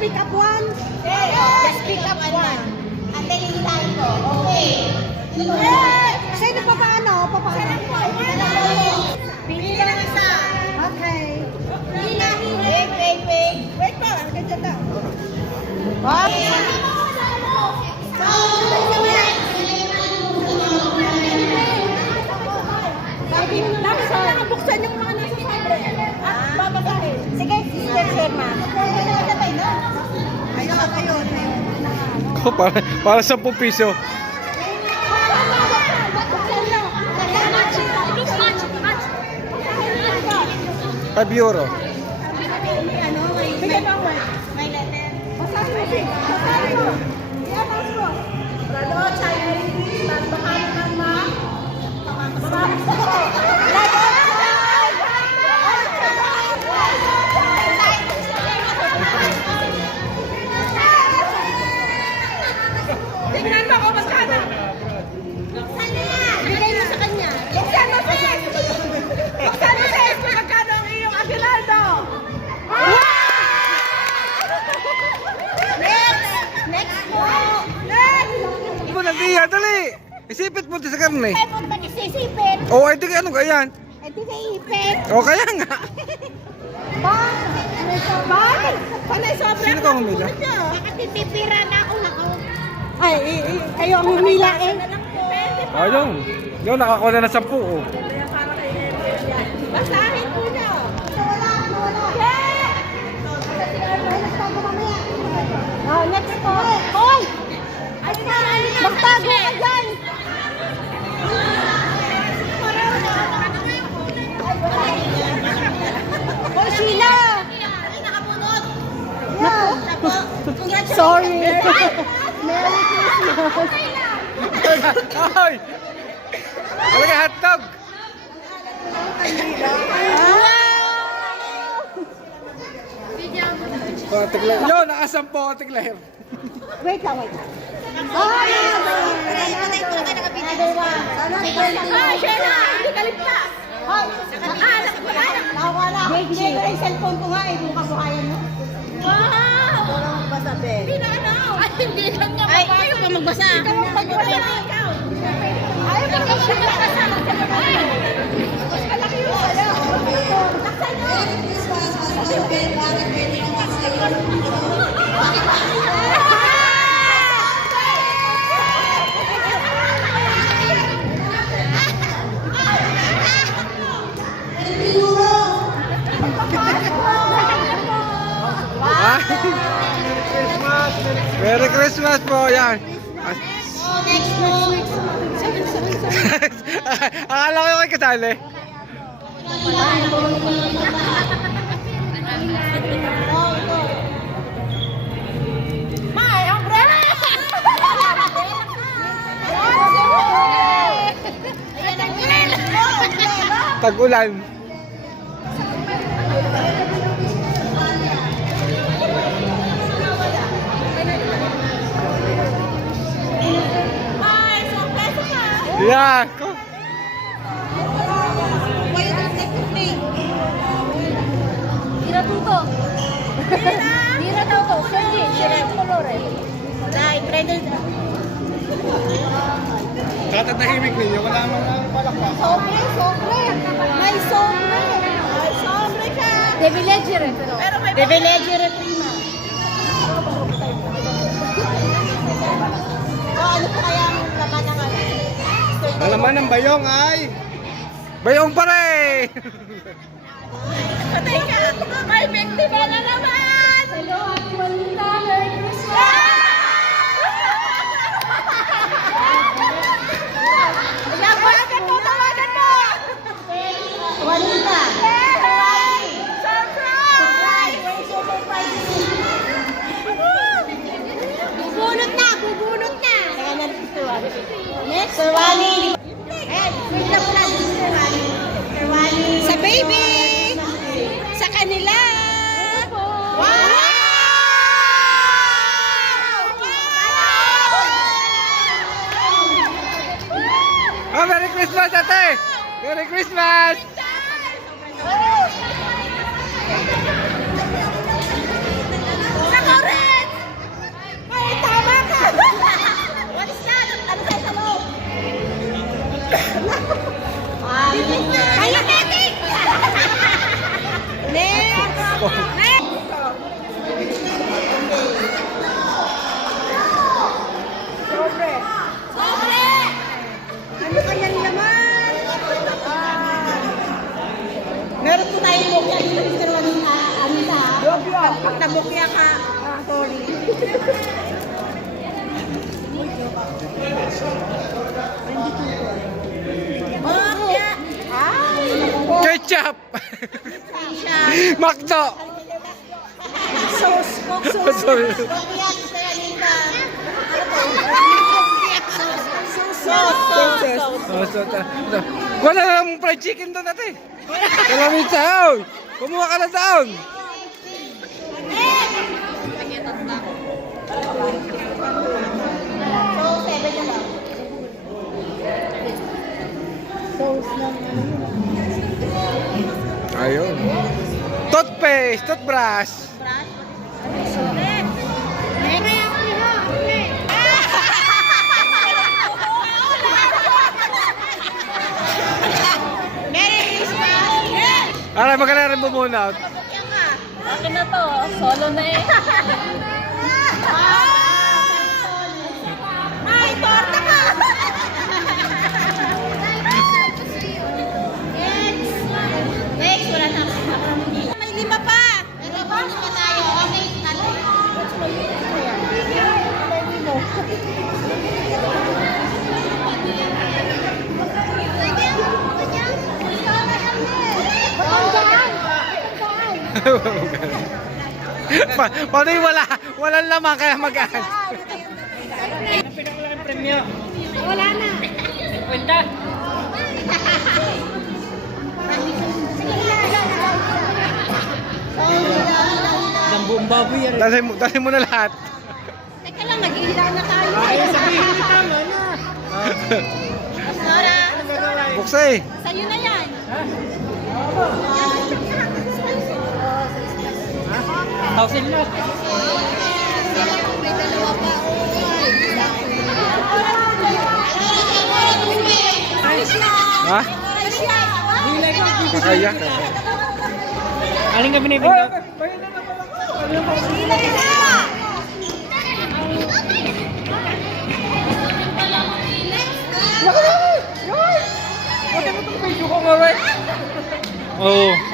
pick up one. Just pick up one. At then hilahin ko. Okay. Sino pa paano? Pili lang isa. Okay. Hilahin. Wait. Wait pa, ganyan daw. Dapat sa nakabuksan yung mga nasa sabre. At babasahin. Sige, Sister Sherma. Para 10 piso. €5. Bigyan mo ako. May letter. Basahin mo. Basahin mo. I-announce mo. Brado, Chinese, Bakalan ma. Basahin mo. Tingnan mo kung magkano. Bigay mo sa kanya. Buksan mo, sis! Buksan mo, sis! Kung magkano ang iyong Aguinaldo. Next po. Next! Ano nag-iya? Dali! Isipit mo sa karne. Ay, mo pag isisipin. O, ay, di ano ganyan? Ay, di sa ipin. O, kaya nga. Bakit? Panay sobra. Sino ka humila? Nakatitipira na ako. Ay, kayo ang humila eh. Ayun. Yung nakakuha na ng 10. Oh. Basahin po niyo. Wala. Next po. Hoy! Magtago ka dyan! Hoy, Sheila! Nakabunod! Sorry. Merry Christmas! Ay! Talaga hotdog! Oh, Tigler. Yun, nakasampo ko, Tigler. Wait lang. Patay ko na tayo nakapinigil. Ay, Sheila! Hindi kaligtas! Hoy! Nakahanap ko na! Nawala. Hindi ko yung cellphone ko nga eh. Kung kabuhayan mo. Wow! Hindi na ano. Ay, hindi lang niya. Ay, ayaw ka magbasa. Ikaw ang magbasa. Ayaw ka magbasa. Mas malaki yung sa'yo. Taksan nyo. Merry Christmas po, yan. Next po. Akala ko yung kasali. May umbrella! Ayan ang umbrella. Tag-ulan. Ay, so peso ka! Yeah. Tira tuto. Tira tuto. Sergi, tira yung colores. Dai, prende. Katatahimik ninyo, wala man ang palakpak. Sobre. May sobre. Ay, sobre ka! Deve leggere però. Pero may Deve leggere prima. So, ano pa kaya ang laman ng ano? Ang laman ng bayong ay... Bayong pa rin! patay ka! May biktima na naman! Hello, Happy Valentine. Merry Christmas. Tawagan mo! Tawagan mo! Juanita. Surprise! Bubunot na. Kaya na dito. Next. Sir Wally. Ayan, wait lang muna. Sir Wally. Sir Wally. Sa baby! Sa kanila! Wow! Oh, Merry Christmas, ate! Merry Christmas! Sa kore! Kayo, Tetik! Next! Next! Sobre. Sobre! Ano kayang laman? Meron po tayong bukya dito, Mr. Anita. Dobyo. Pag nabukya ka, sorry. Bukya! Ay! Ketchup! Siya. Makdo! Sauce. Coke sauce. Bukya, Mr. Anita. Sauces. Wala lang fried chicken doon ate. Salamit sa oy. Kumuha ka na doon. Ayun. Toothpaste, toothbrush. Ara, magkala rin bumunot. Akin na to, solo na eh. Ay, torta ka! Next, wala na. May 5 pa. May 5 pa tayo. Okay, Paano yung walang laman kaya mag-aas? wala na. 50. Dali mo na lahat. Teka lang, mag-iila na tayo. Ay, sabihin mo tama na. Nora, Buksa eh. sa'yo na yan. Hausin na. May 2 pa. Ha? Makaya. Aling ka binibigyan? Oo.